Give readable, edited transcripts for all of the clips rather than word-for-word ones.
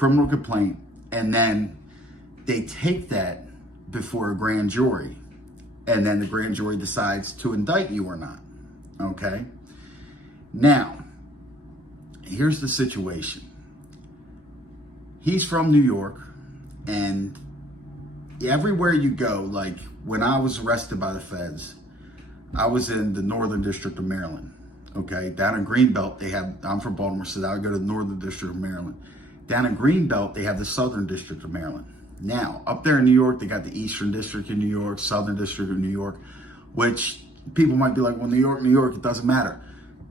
criminal complaint, and then they take that before a grand jury, and then the grand jury decides to indict you or not. Okay? Now, here's the situation. He's from New York, and everywhere you go, like when I was arrested by the feds, I was in the Northern District of Maryland. Okay, down in Greenbelt, I'm from Baltimore, so I would go to the Northern District of Maryland. Down in Greenbelt, they have the Southern District of Maryland. Now, up there in New York, they got the Eastern District of New York, Southern District of New York, which people might be like, well, New York, it doesn't matter.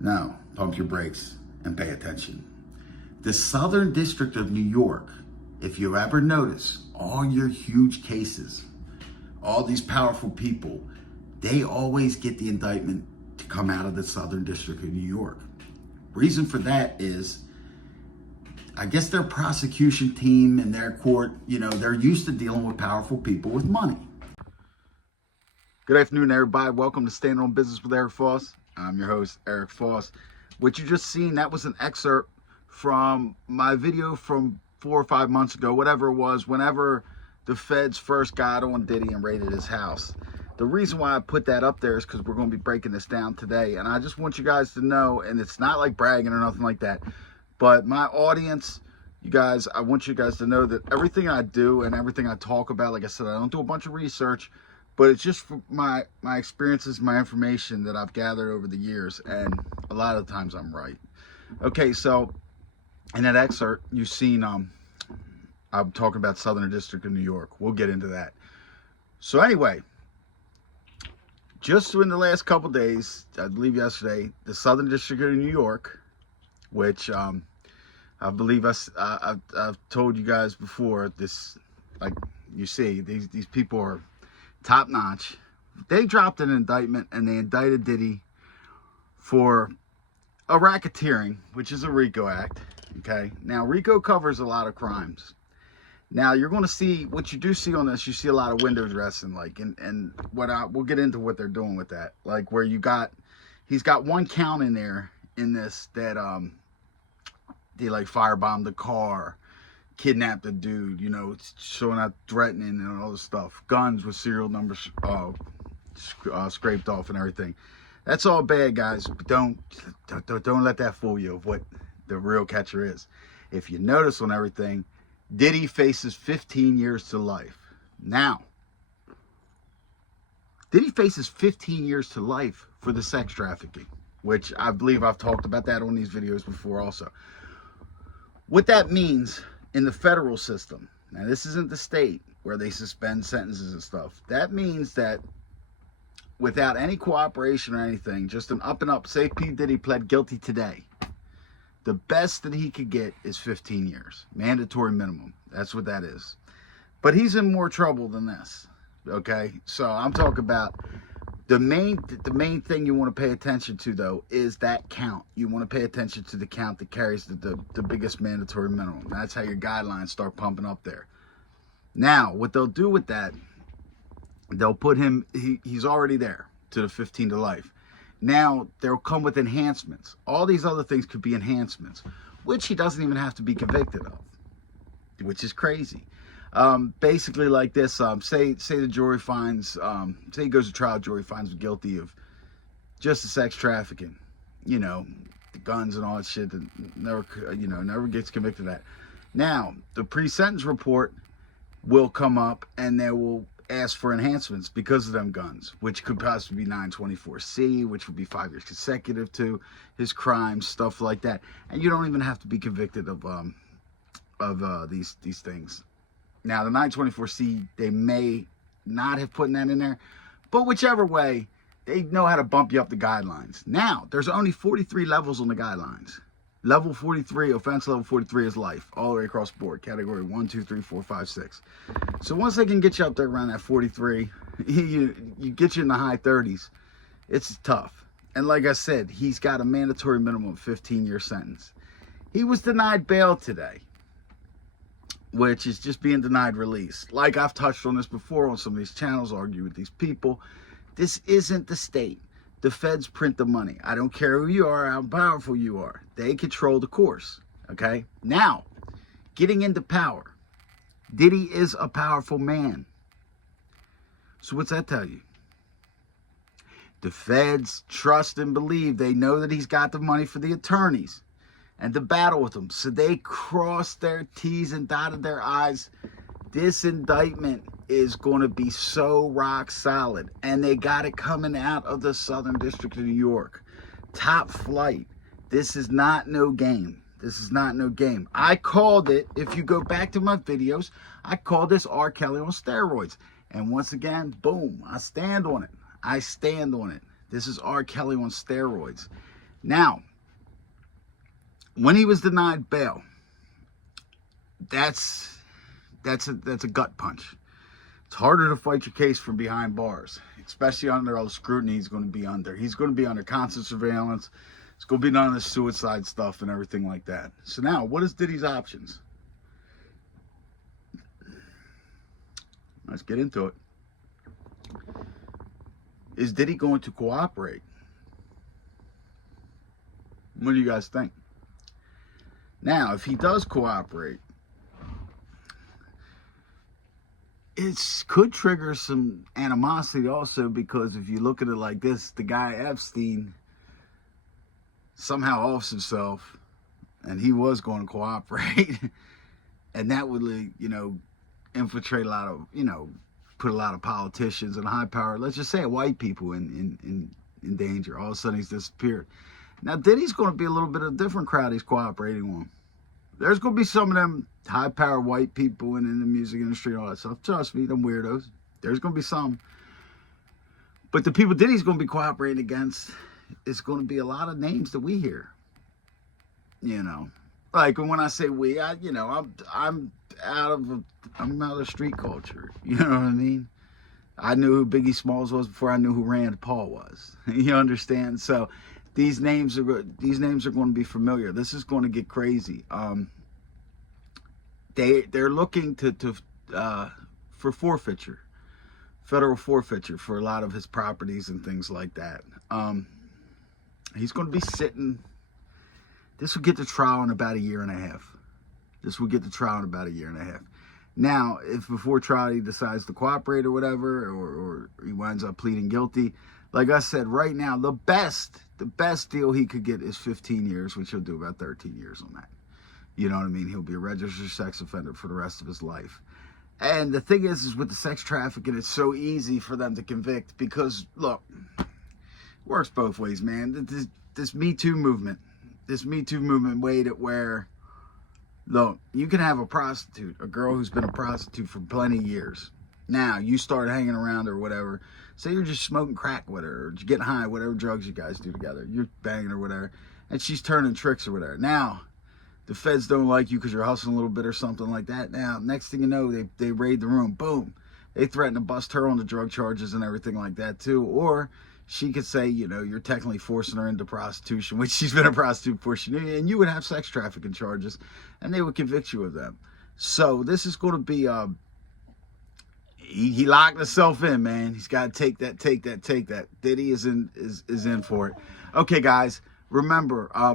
No, pump your brakes and pay attention. The Southern District of New York, if you ever notice, all your huge cases, all these powerful people, they always get the indictment to come out of the Southern District of New York. Reason for that is, I guess their prosecution team and their court, they're used to dealing with powerful people with money. Good afternoon, everybody. Welcome to Standing on Business with Eric Foss. I'm your host, Eric Foss. What you just seen, that was an excerpt from my video from 4 or 5 months ago, whatever it was, whenever the feds first got on Diddy and raided his house. The reason why I put that up there is because we're going to be breaking this down today. And I just want you guys to know, and it's not like bragging or nothing like that, but my audience, you guys, I want you guys to know that everything I do and everything I talk about, like I said, I don't do a bunch of research, but it's just for my experiences, my information that I've gathered over the years. And a lot of times I'm right. Okay, so in that excerpt, you've seen, I'm talking about Southern District of New York. We'll get into that. So anyway, just in the last couple days, I believe yesterday, the Southern District of New York, which I believe I've told you guys before, this, like you see, these people are top notch. They dropped an indictment and they indicted Diddy for a racketeering, which is a RICO act. Okay, now RICO covers a lot of crimes. Now you're going to see, what you do see on this, you see a lot of window dressing, like, and we'll get into what they're doing with that, like where he's got one count in there in this that they like firebombed the car, kidnapped a dude, showing out threatening and all this stuff, guns with serial numbers scraped off and everything. That's all bad, guys. But don't let that fool you of what the real catcher is. If you notice on everything, Diddy faces 15 years to life. Now, Diddy faces 15 years to life for the sex trafficking, which I believe I've talked about that on these videos before also. What that means in the federal system, now this isn't the state where they suspend sentences and stuff. That means that without any cooperation or anything, just an up and up, say P. Diddy pled guilty today, the best that he could get is 15 years. Mandatory minimum. That's what that is. But he's in more trouble than this. Okay? So I'm talking about the main thing you want to pay attention to, though, is that count. You want to pay attention to the count that carries the biggest mandatory minimum. That's how your guidelines start pumping up there. Now, what they'll do with that, they'll put him, he's already there to the 15 to life. Now, they'll come with enhancements. All these other things could be enhancements, which he doesn't even have to be convicted of, which is crazy. Basically like this, say the jury finds, say he goes to trial, jury finds him guilty of just the sex trafficking, the guns and all that shit that never gets convicted of that. Now, the pre-sentence report will come up and they will ask for enhancements because of them guns, which could possibly be 924C, which would be 5 years consecutive to his crimes, stuff like that. And you don't even have to be convicted of these things. Now, the 924C, they may not have put that in there, but whichever way, they know how to bump you up the guidelines. Now, there's only 43 levels on the guidelines. Level 43, offense level 43 is life, all the way across the board. Category 1, 2, 3, 4, 5, 6. So once they can get you up there around that 43, you get you in the high 30s, it's tough. And like I said, he's got a mandatory minimum 15-year sentence. He was denied bail today, which is just being denied release. Like I've touched on this before on some of these channels, argue with these people. This isn't the state. The feds print the money. I don't care who you are, how powerful you are. They control the course, okay? Now, getting into power. Diddy is a powerful man. So what's that tell you? The feds trust and believe. They know that he's got the money for the attorneys and to battle with them. So they crossed their T's and dotted their I's. This indictment is going to be so rock solid. And they got it coming out of the Southern District of New York. Top flight. This is not no game. This is not no game. I called it, if you go back to my videos, I called this R. Kelly on steroids. And once again, boom, I stand on it. I stand on it. This is R. Kelly on steroids. Now, when he was denied bail, that's a gut punch. It's harder to fight your case from behind bars, especially under all the scrutiny he's going to be under. He's going to be under constant surveillance. It's going to be none of the suicide stuff and everything like that. So now, what is Diddy's options? Let's get into it. Is Diddy going to cooperate? What do you guys think? Now, if he does cooperate, it could trigger some animosity also, because if you look at it like this, the guy Epstein somehow offs himself and he was going to cooperate. And that would, infiltrate a lot of, put a lot of politicians and high power, let's just say white people in danger. All of a sudden he's disappeared. Now Diddy's going to be a little bit of a different crowd he's cooperating on. There's going to be some of them high power white people in the music industry and all that stuff. Trust me, them weirdos. There's going to be some. But the people Diddy's going to be cooperating against, it's going to be a lot of names that we hear. Like when I say we, I'm out of street culture. You know what I mean? I knew who Biggie Smalls was before I knew who Rand Paul was. You understand? So these names are going to be familiar. This is going to get crazy. They're looking for forfeiture, federal forfeiture for a lot of his properties and things like that. He's going to be sitting. This will get to trial in about a year and a half. Now, if before trial he decides to cooperate or whatever, or he winds up pleading guilty, like I said, right now, the best deal he could get is 15 years, which he'll do about 13 years on that. You know what I mean? He'll be a registered sex offender for the rest of his life. And the thing is with the sex trafficking, it's so easy for them to convict because, look, it works both ways, man. This Me Too movement made it where, look, you can have a prostitute, a girl who's been a prostitute for plenty of years. Now, you start hanging around her or whatever. Say you're just smoking crack with her or getting high, whatever drugs you guys do together. You're banging or whatever. And she's turning tricks or whatever. Now, the feds don't like you because you're hustling a little bit or something like that. Now, next thing you know, they raid the room. Boom. They threaten to bust her on the drug charges and everything like that too. Or she could say, you're technically forcing her into prostitution, which she's been a prostitute before she knew you, and you would have sex trafficking charges, and they would convict you of them. So this is going to be, he locked himself in, man. He's got to take that. Diddy is in for it. Okay, guys, remember, I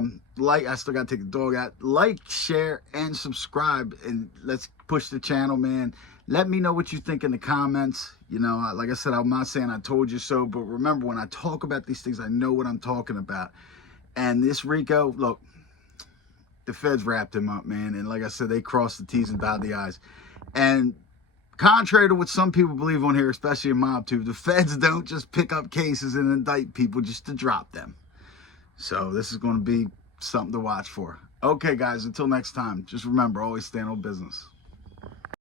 still got to take the dog out. Like, share, and subscribe, and let's push the channel, man. Let me know what you think in the comments. Like I said, I'm not saying I told you so, but remember, when I talk about these things, I know what I'm talking about. And this Rico, look, the feds wrapped him up, man. And like I said, they crossed the T's and dotted the I's. And contrary to what some people believe on here, especially in MobTube, the feds don't just pick up cases and indict people just to drop them. So this is going to be something to watch for. Okay, guys, until next time, just remember, always stand on business.